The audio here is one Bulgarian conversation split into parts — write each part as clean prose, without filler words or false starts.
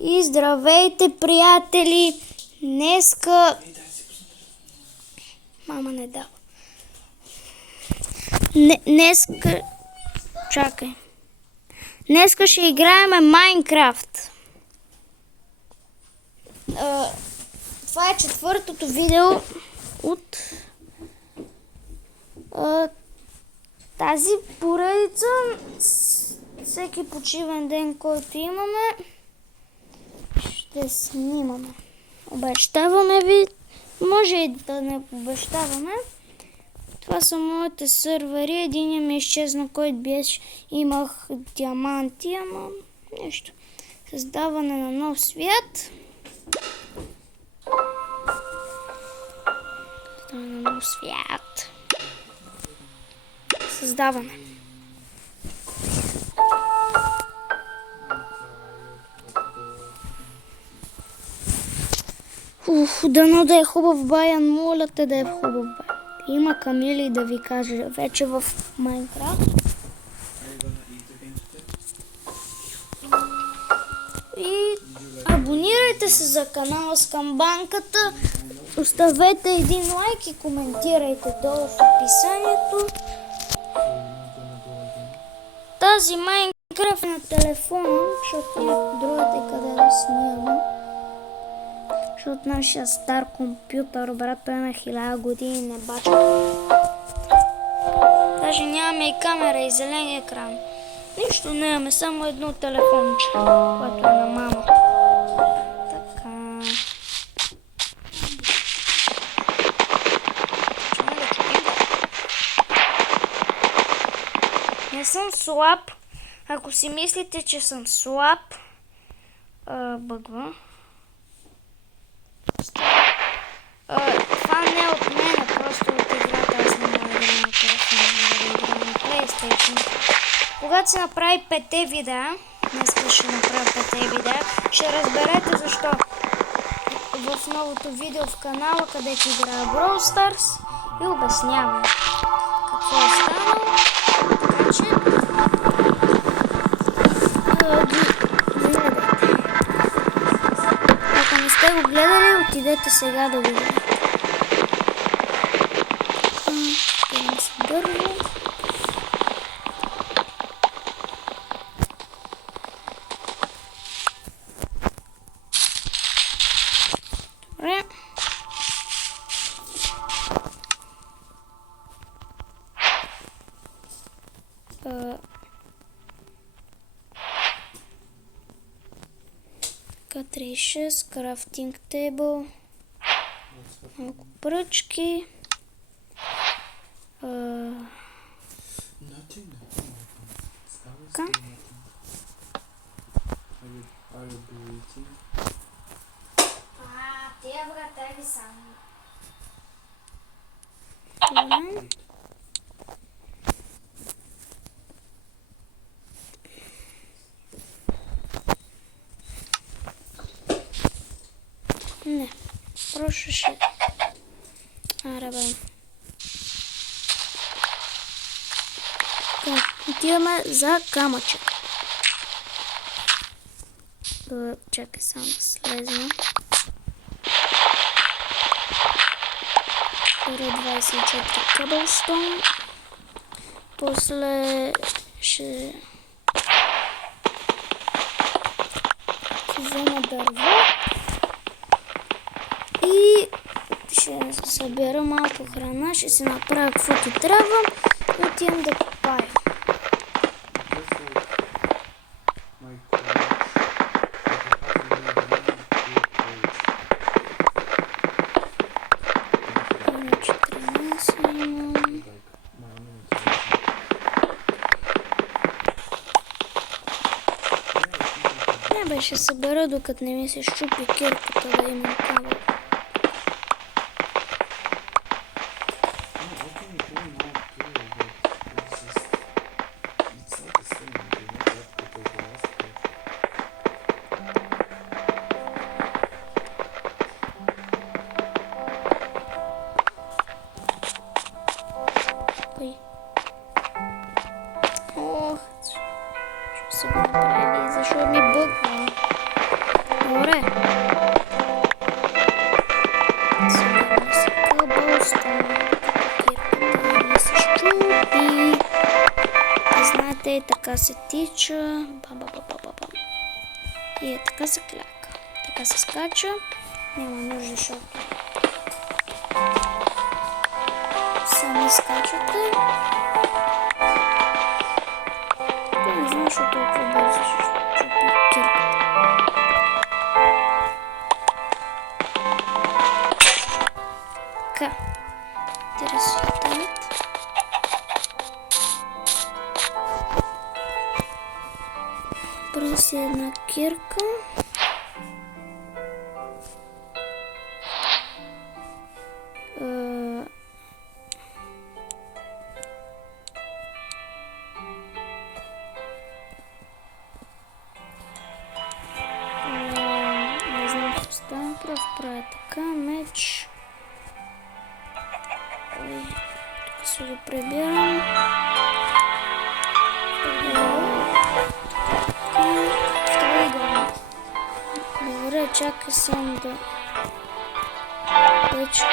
И здравейте, приятели! Днеска... Мама не дава. Днеска... Чакай. Днеска ще играем Майнкрафт. Това е четвъртото видео от тази поредица. Всеки почивен ден, който имаме, ще снимаме. Обещаваме ви, може и да не обещаваме. Това са моите сървъри. Единият ми изчезна, който беше. Имах диаманти, ама нищо. Създаване на нов свят. Създаване на нов свят. Създаване. Дано да е хубав баян, моля те да е хубав баян. Има камили да ви кажа вече в Майнкрафт. И абонирайте се за канала с камбанката. Оставете един лайк и коментирайте долу в описанието. Тази Майнкрафт е на телефона, защото няма другата къде да снимаме. Защото нашия стар компютър, брат, той е на 1000 години, не бача. Даже нямаме и камера и зелен екран. Нищо нямаме, само едно телефонче, което е на мама. Така. Не съм слаб. Ако си мислите, че съм слаб, бъгва. Това не е от мен, просто от играта. Аз не мога да играя на телефона, на PlayStation. Когато се направи 5 видеа, днес ще направя 5 видеа, ще разберете защо. В новото видео в канала, където играя Brawl Stars, и обяснявам какво е станало. Така че гледайте. Ако не сте го гледали, отидете сега да го гледате. Ще се бързо. Добре. К36, крафтинг тейбъл, малко пръчки. Така. Тия врата ли само? Не, просто ще... Аре, бе. Отиваме за камъче. Чакай само да слезна. 24 cobblestone. После ще взема дърво. И ще събера малко храна, ще се направя каквото трябва и отивам да копая. Ще събера, докато не ми се щупи кирката, да имам кабел. Ох, ще се го направи, защо ми бъгна. Добре. Сега не се къбълствам. Кирката не се щупи. Знаете, така се тича. Ба-ба-ба-ба-ба. И така се кляка. Така се скача. Няма нужда, защото сами скачате. Той не знам, защото толкова бързо ще чупи кирката. Така. Интересуват. Бързо си една кирка. Не знам какво става, просто правя така, меч. Тук се го прибирам. Добре, чакай само да печка.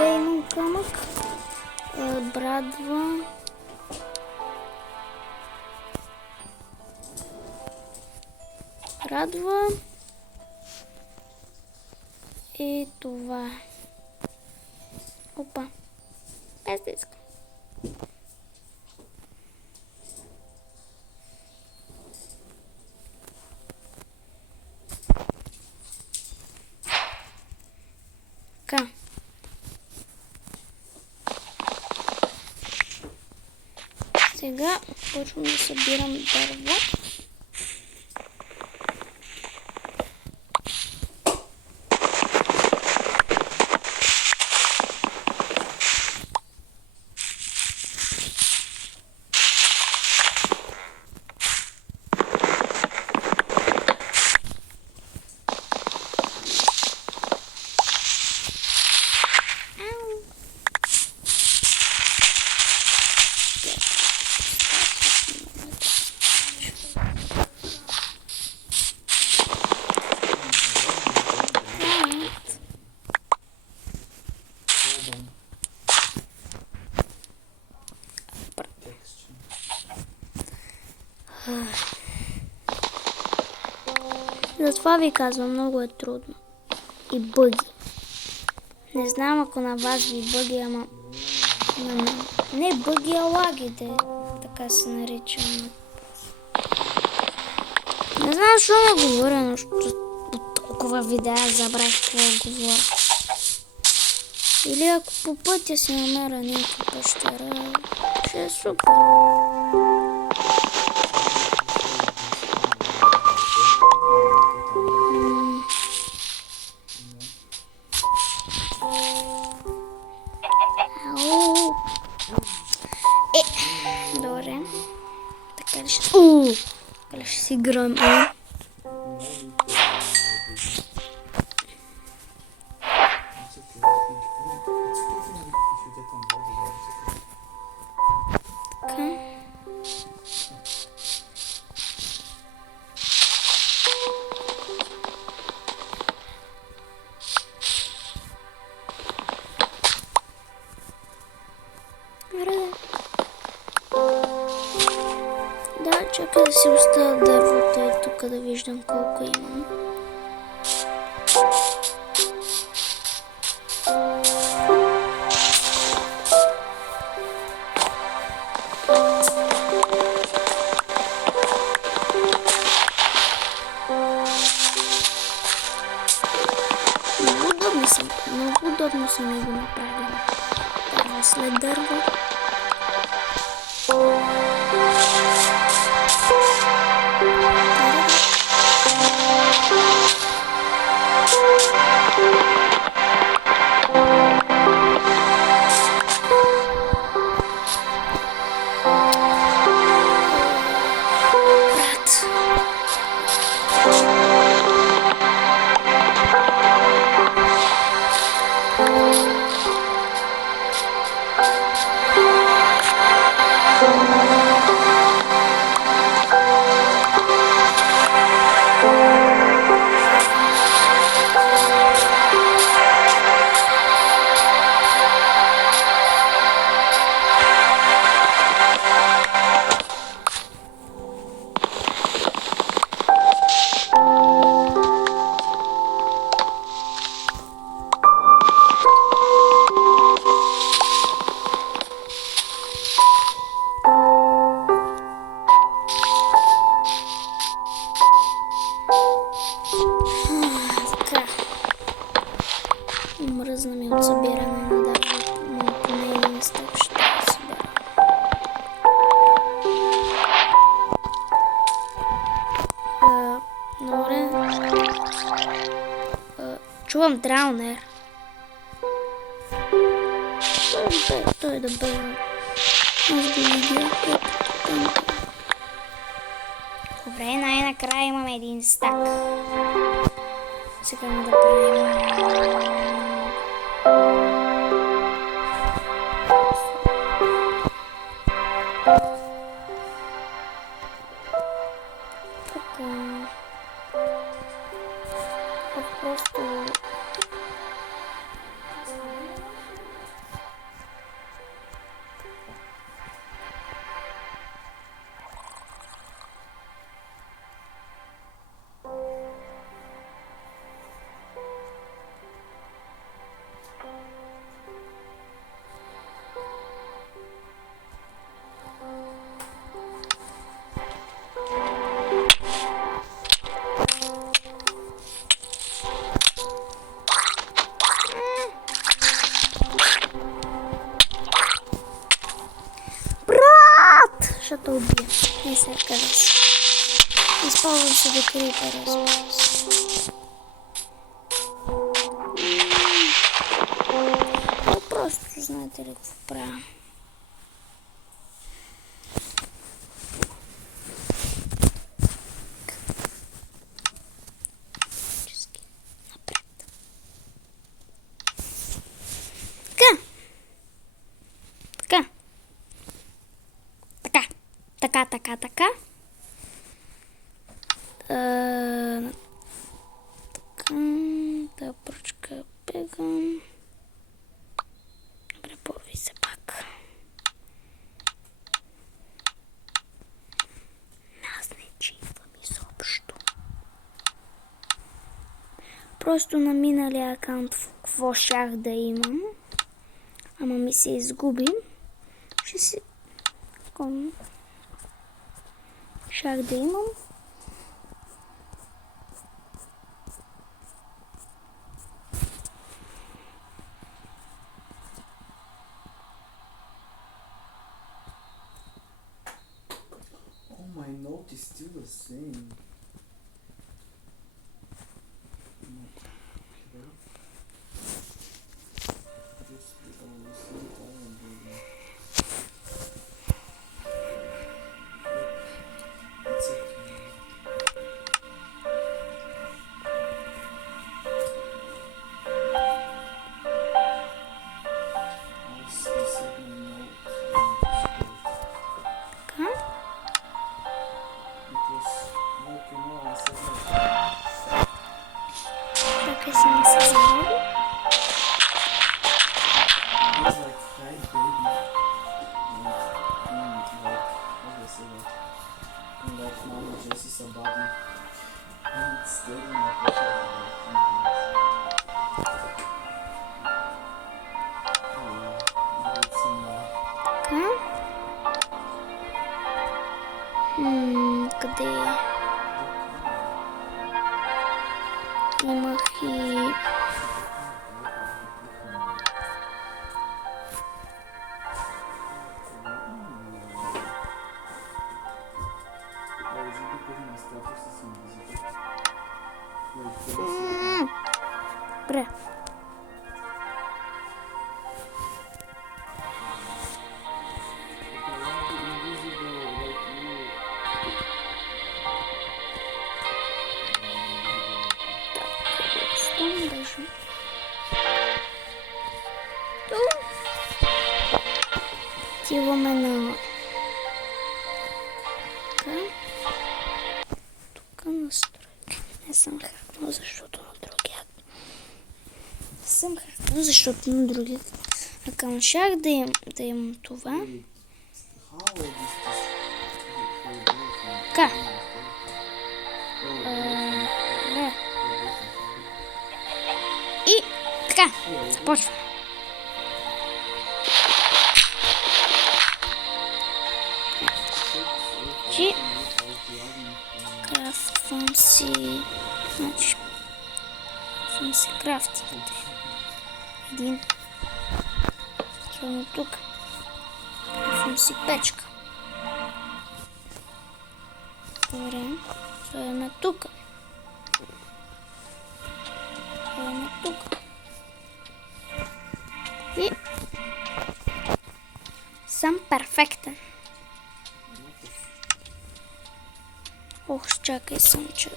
Имам камък, брадва, и това. Опа, без да искам. Така. Сега почвам да събирам дърво. Затова ви казвам, много е трудно. И бъги. Не знам ако на вас ви бъги, ама... Не бъги, а лагите. Така се нарича. Не знам защо не говоря, но от толкова видеа забрах какво говоря. Или ако по пътя си намеря някаква пещера, ще е супер. Добре. Така ли ще... Така ли ще си играем? Така. Да, чакай да си оставя дървото и тук да виждам колко имам. Много удобно съм ми го направила. Дърво след дърво. Том Траунер. Той е добър. Аз го видя. Добре, най-накрая имаме един стак. Сега да правим... Просто... Ще те убия. Не се казваш. Използвам се да крипера. Просто знаете ли какво правя. Така. Да, пръчка бегам. Добре, порви се пак. Аз не чивам изобщо. Просто на миналия акаунт какво щях да имам. Ама ми се изгуби. Ще си... Щях да имам. Oh, my note is still the same. Къде имах и Добре. Отиваме на тук настройки. Не съм хакнал, защото на другия. На другия акаунт щях да имам това. Така. И така, започвам. Крафтвам си... Значи... Крафтвам си крафтингите. Един. Слагам тук. Крафтвам си печка. Добре. Слагаме тук. Слагаме тук. И съм перфектен. Ох, чакай съм, че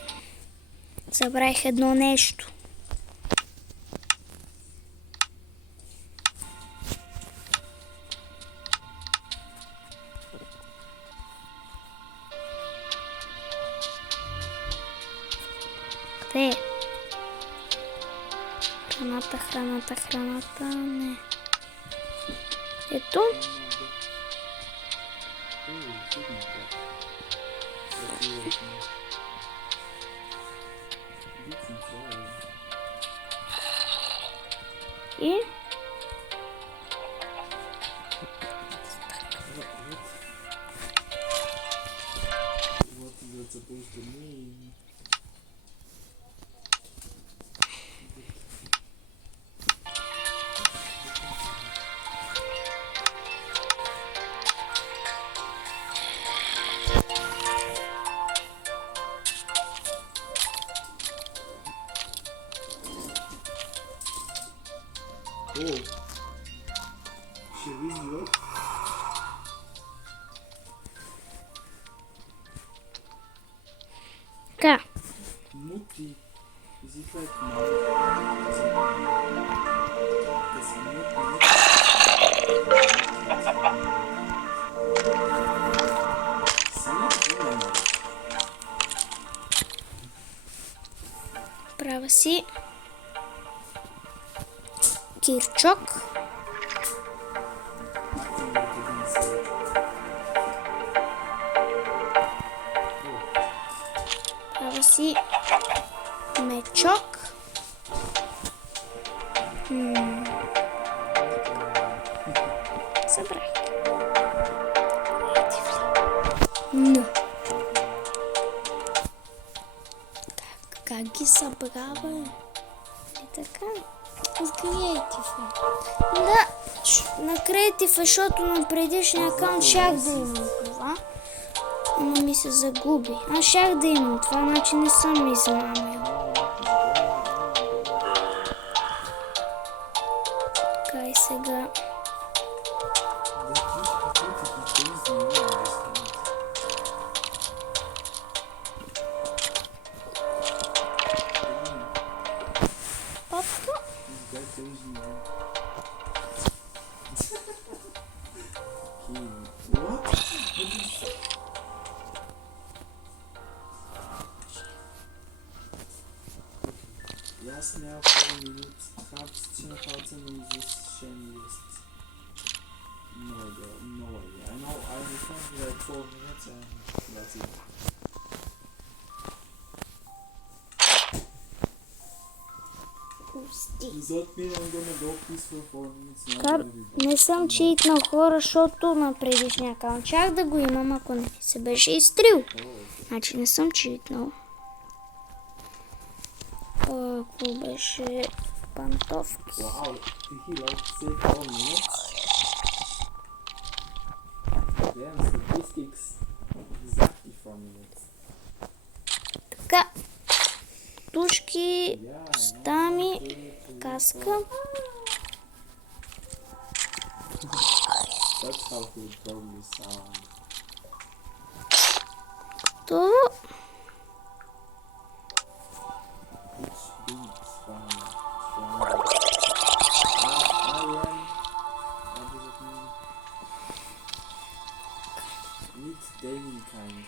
забравих едно нещо. Къде е? Храната, не. Ето. И What is that supposed to mean? Oh, she really look. така. Mutti. Is it like mom? Does Права си. Кирчок. Права си. Мечок. Събрах. Но. Как ги събра, бе? И така. С Creative. Да, на Creative, защото на предишния акаунт щях да имам това. Но ми се загуби. Аз щях да имам това, значи не съм измамил. Така и сега. Папка. What? Jasne, ja parę minut trwać na palce nam zestrzeni jest. No idea, no idea. I know, I understand like 4 minutes and that's it. Does that mean I'm gonna go peace for 4 minutes now? Така, не съм читнал хора, защото на предишния акаунт чак да го имам, ако не се беше изтрил. Значи не съм читнал. Ако беше пантовки. Wow, did he like say 4 minutes? Damn, statistics. Exactly 4 minutes. Така, тушки, Yeah, стами, каска. that's how he would probably sound. То Which beats from iron? What does it mean? Needs daily kind.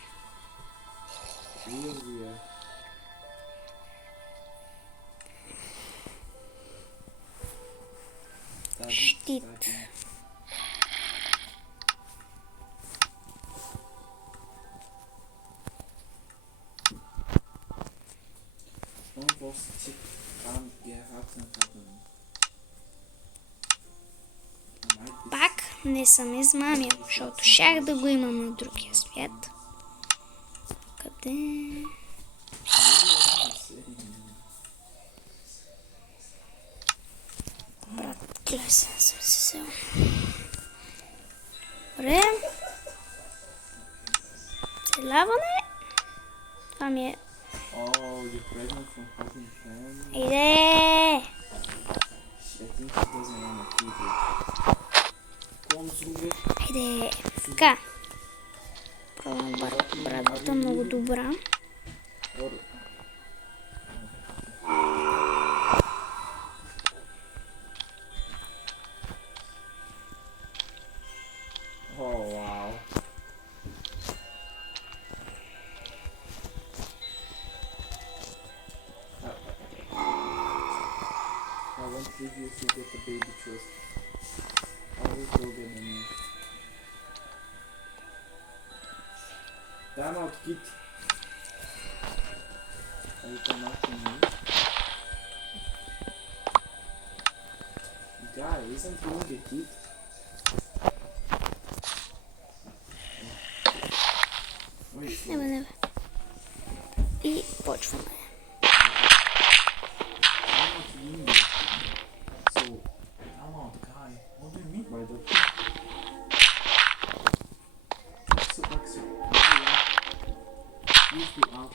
Real weird. Щит. Irgendwas haben gehabt und haben. Пак не съм измамил, защото щях да го имам на другия свят. Къде? Брат, гледай се, не съм се сел. Добре. Целяване. Това ми е... Oh, you're pregnant from having fun. Иде! think it doesn't want to keep it. Консуле. Хайде. Така. Пробвам брадата много добра. Oh wow. I went previously get the baby first. I will go get them. Time out, kid. Are you connecting me? Guy, isn't he a kid? Wait, Не. И почваме. I'm not windy. So, come on, guy. What do you mean by that? Exit. Use the up.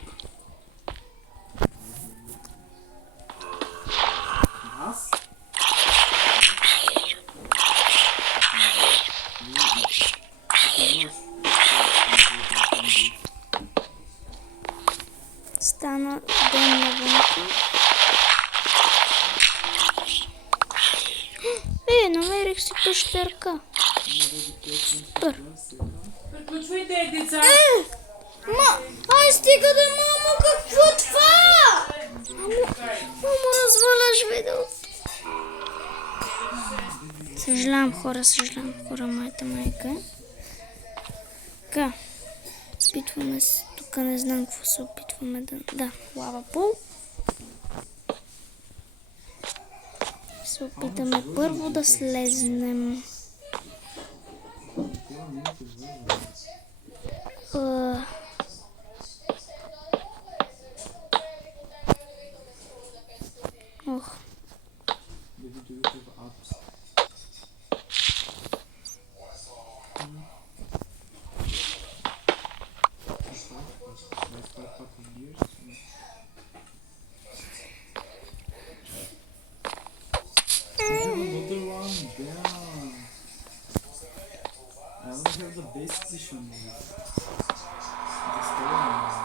Was? Стана ден навънка. Намерих си пещерка. Приключвайте, деца! Ай, стига да, мамо, какво това? Мамо, разваляш видеото. Съжалявам, хора, моята майка. Така, опитваме се, тук не знам какво се опитваме да, лава пол. Се опитаме първо да слезнем. Ох. Did you do it with ups? Another one, damn. I only have the base position move. The story move.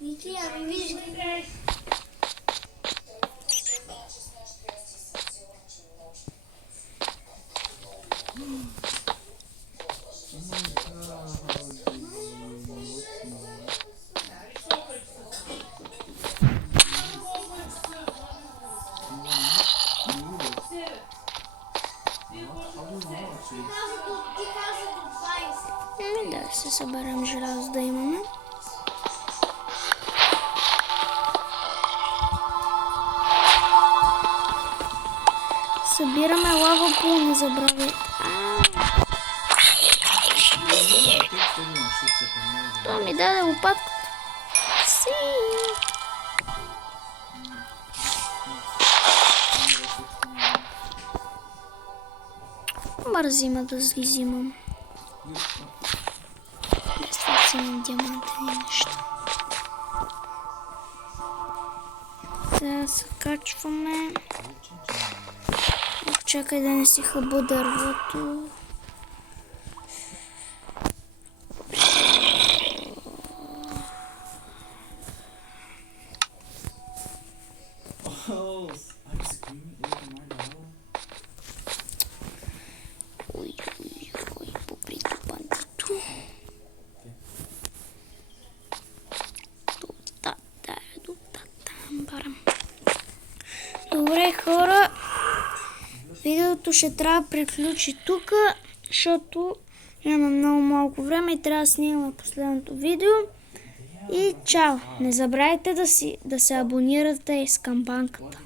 Вики, ами виж. Да се съберем желязо да имаме. Събираме лава пул, не забравяй. Това ми даде лопатката. Си. Мързима да взимам. Без това взимам диамантени неща. Сега се качваме. Чакай да не си хъба дървото. Oh, I'm screaming over my level. Ой, поприто бандито. Добре, хора. Видеото ще трябва да приключи тук, защото имаме много малко време и трябва да снимаме последното видео. И чао! Не забравяйте да се абонирате с камбанката.